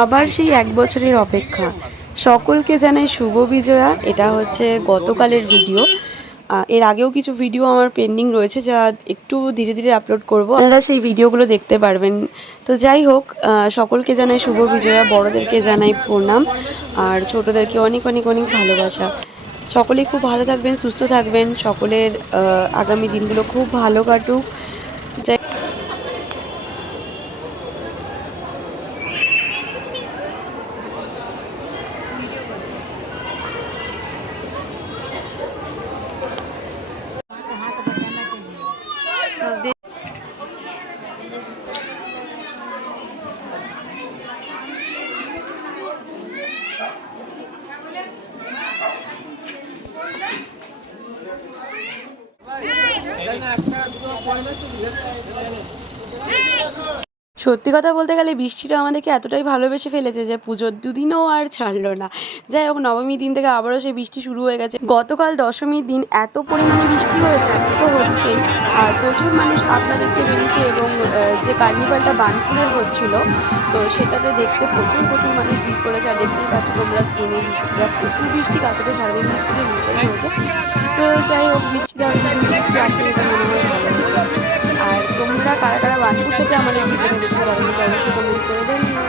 আবার সেই এক বছরের অপেক্ষা। সকলকে জানাই শুভ বিজয়া। এটা হচ্ছে গতকালের ভিডিও। এর আগেও কিছু ভিডিও আমার পেন্ডিং রয়েছে, যা একটু ধীরে ধীরে আপলোড করব, আপনারা সেই ভিডিওগুলো দেখতে পারবেন। তো যাই হোক, সকলকে জানাই শুভ বিজয়া, বড়দেরকে জানাই প্রণাম, আর ছোটদেরকে অনেক অনেক অনেক ভালোবাসা। সকলেই খুব ভালো থাকবেন, সুস্থ থাকবেন, সকলের আগামী দিনগুলো খুব ভালো কাটুক। যাই সত্যি কথা বলতে গেলে বৃষ্টিটা আমাদেরকে এতটাই ভালোবেসে ফেলেছে যে পুজোর দুদিনও আর ছাড়লো না। যাই হোক, নবমীর দিন থেকে আবারও সেই বৃষ্টি শুরু হয়ে গেছে। গতকাল দশমীর দিন এত পরিমাণে বৃষ্টি হয়েছে, আজকে তো হচ্ছেই। আর প্রচুর মানুষ আখড়া দেখতে বেরিয়েছে, এবং যে কার্নিভালটা বার্নপুরের হচ্ছিল, তো সেটাতে দেখতে প্রচুর প্রচুর মানুষ ভিড় করেছে। আর দেখতেই পাচ্ছ তোমরা স্ক্রিনে বৃষ্টিটা, প্রচুর বৃষ্টি, কালকে তো সারাদিন বৃষ্টিতে ভিজেই হয়েছে। তো যাই হোক, বৃষ্টিটা আটকে যেতে মনে হয় ভালো হতো। আর তোমরা কারা কারা বার্নপুর থেকে আমার এই ভিডিওটা দেখতে পারো, কিন্তু অবশ্যই কমেন্ট করে জানিও।